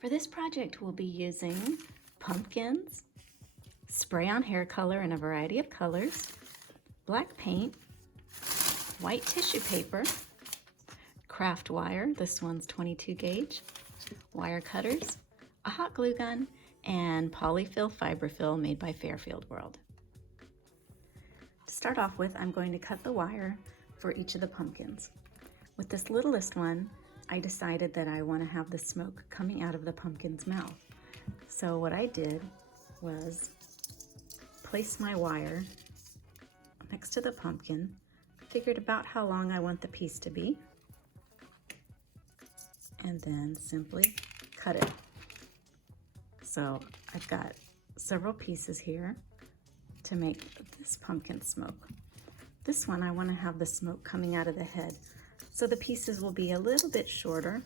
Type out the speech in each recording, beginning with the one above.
For this project, we'll be using pumpkins, spray-on hair color in a variety of colors, black paint, white tissue paper, craft wire, this one's 22 gauge, wire cutters, a hot glue gun, and polyfill fiberfill made by Fairfield World. To start off with, I'm going to cut the wire for each of the pumpkins. With this littlest one, I decided that I want to have the smoke coming out of the pumpkin's mouth. So what I did was place my wire next to the pumpkin, figured about how long I want the piece to be, and then simply cut it. So I've got several pieces here to make this pumpkin smoke. This one I want to have the smoke coming out of the head. So the pieces will be a little bit shorter.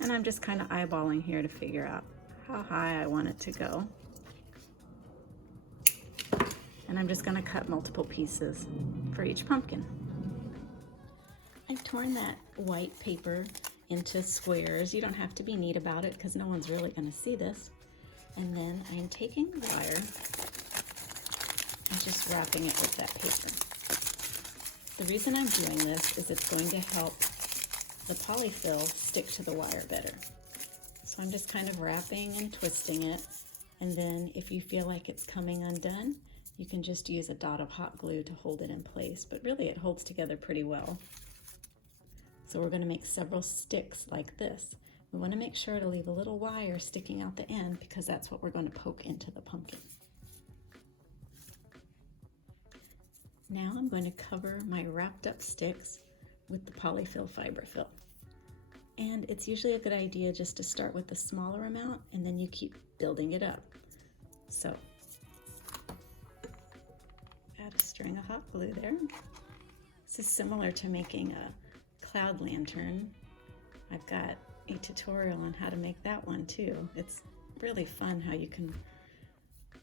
And I'm just kind of eyeballing here to figure out how high I want it to go. And I'm just going to cut multiple pieces for each pumpkin. I've torn that white paper into squares. You don't have to be neat about it because no one's really going to see this. And then I am taking the wire and just wrapping it with that paper. The reason I'm doing this is it's going to help the polyfill stick to the wire better. So I'm just kind of wrapping and twisting it, and then if you feel like it's coming undone, you can just use a dot of hot glue to hold it in place, but really it holds together pretty well. So we're going to make several sticks like this. We want to make sure to leave a little wire sticking out the end because that's what we're going to poke into the pumpkin. Now I'm going to cover my wrapped up sticks with the polyfill fiberfill. And it's usually a good idea just to start with a smaller amount and then you keep building it up. So add a string of hot glue there. This is similar to making a cloud lantern. I've got a tutorial on how to make that one too. It's really fun how you can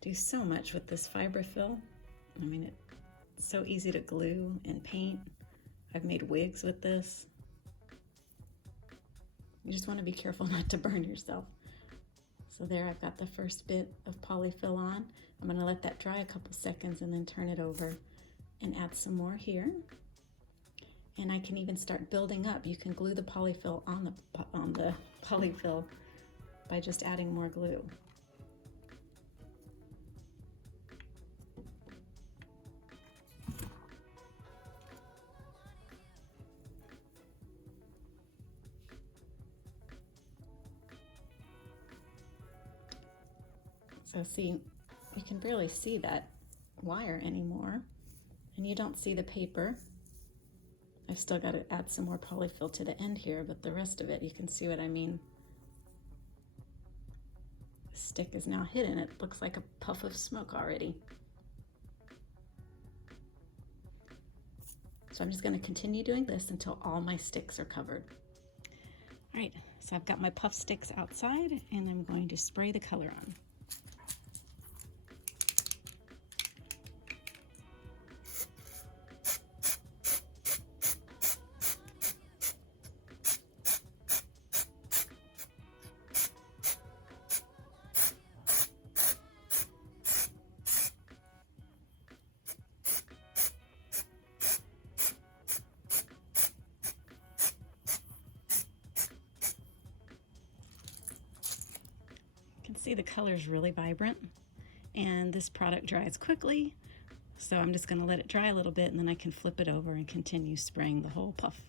do so much with this fiberfill. I mean, it's so easy to glue and paint. I've made wigs with this. You just want to be careful not to burn yourself. So there, I've got the first bit of polyfill on. I'm going to let that dry a couple seconds and then turn it over and add some more here. And I can even start building up. You can glue the polyfill on the polyfill by just adding more glue. So see, you can barely see that wire anymore, and you don't see the paper. I've still got to add some more polyfill to the end here, but the rest of it, you can see what I mean. The stick is now hidden. It looks like a puff of smoke already. So I'm just going to continue doing this until all my sticks are covered. All right, so I've got my puff sticks outside, and I'm going to spray the color on. See, the color is really vibrant, and this product dries quickly, so I'm just going to let it dry a little bit and then I can flip it over and continue spraying the whole puff.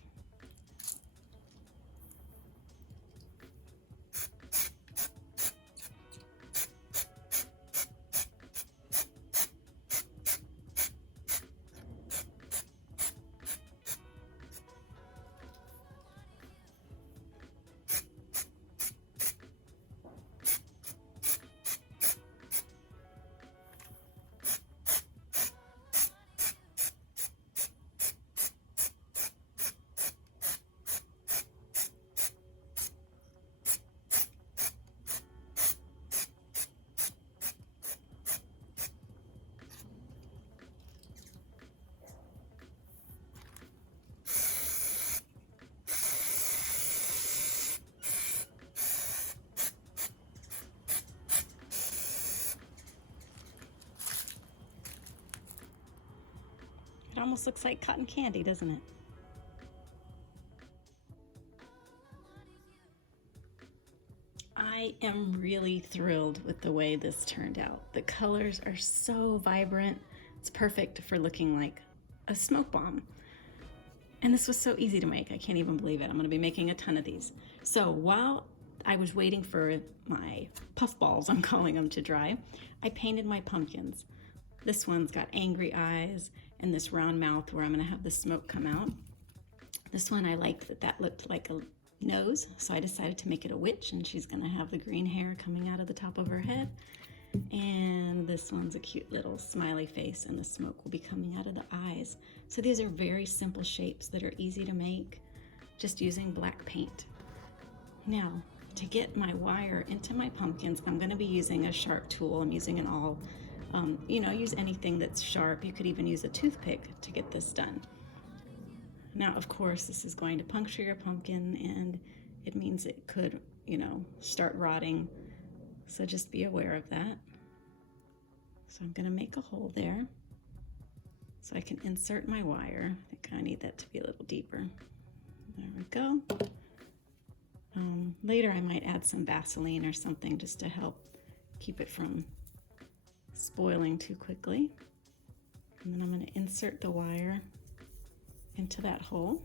It almost looks like cotton candy, doesn't it? I am really thrilled with the way this turned out. The colors are so vibrant. It's perfect for looking like a smoke bomb. And this was so easy to make. I can't even believe it. I'm going to be making a ton of these. So while I was waiting for my puff balls, I'm calling them, to dry, I painted my pumpkins. This one's got angry eyes and this round mouth where I'm going to have the smoke come out. This one, I liked that looked like a nose, so I decided to make it a witch, and she's going to have the green hair coming out of the top of her head. And this one's a cute little smiley face, and the smoke will be coming out of the eyes. So these are very simple shapes that are easy to make just using black paint. Now, to get my wire into my pumpkins, I'm going to be using a sharp tool. I'm using an awl. Use anything that's sharp. You could even use a toothpick to get this done. Now, of course, this is going to puncture your pumpkin, and it means it could, start rotting. So just be aware of that. So I'm going to make a hole there so I can insert my wire. I think I need that to be a little deeper. There we go. Later I might add some Vaseline or something just to help keep it from spoiling too quickly. And then I'm going to insert the wire into that hole.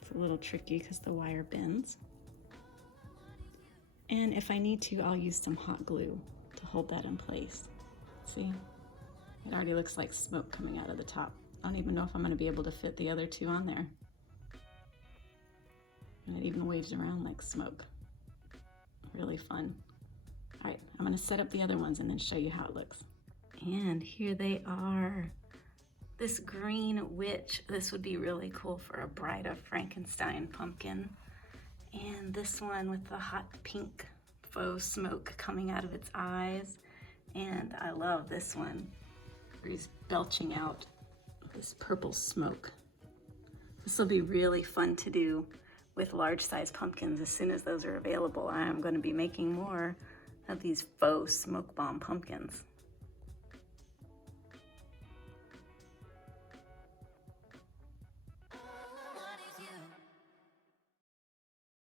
It's a little tricky because the wire bends. And if I need to, I'll use some hot glue to hold that in place. See? It already looks like smoke coming out of the top. I don't even know if I'm going to be able to fit the other two on there. And it even waves around like smoke. Really fun. All right, I'm going to set up the other ones and then show you how it looks. And here they are. This green witch, this would be really cool for a Bride of Frankenstein pumpkin. And this one with the hot pink faux smoke coming out of its eyes. And I love this one where he's belching out this purple smoke. This will be really fun to do with large size pumpkins. As soon as those are available, I'm going to be making more of these faux smoke bomb pumpkins.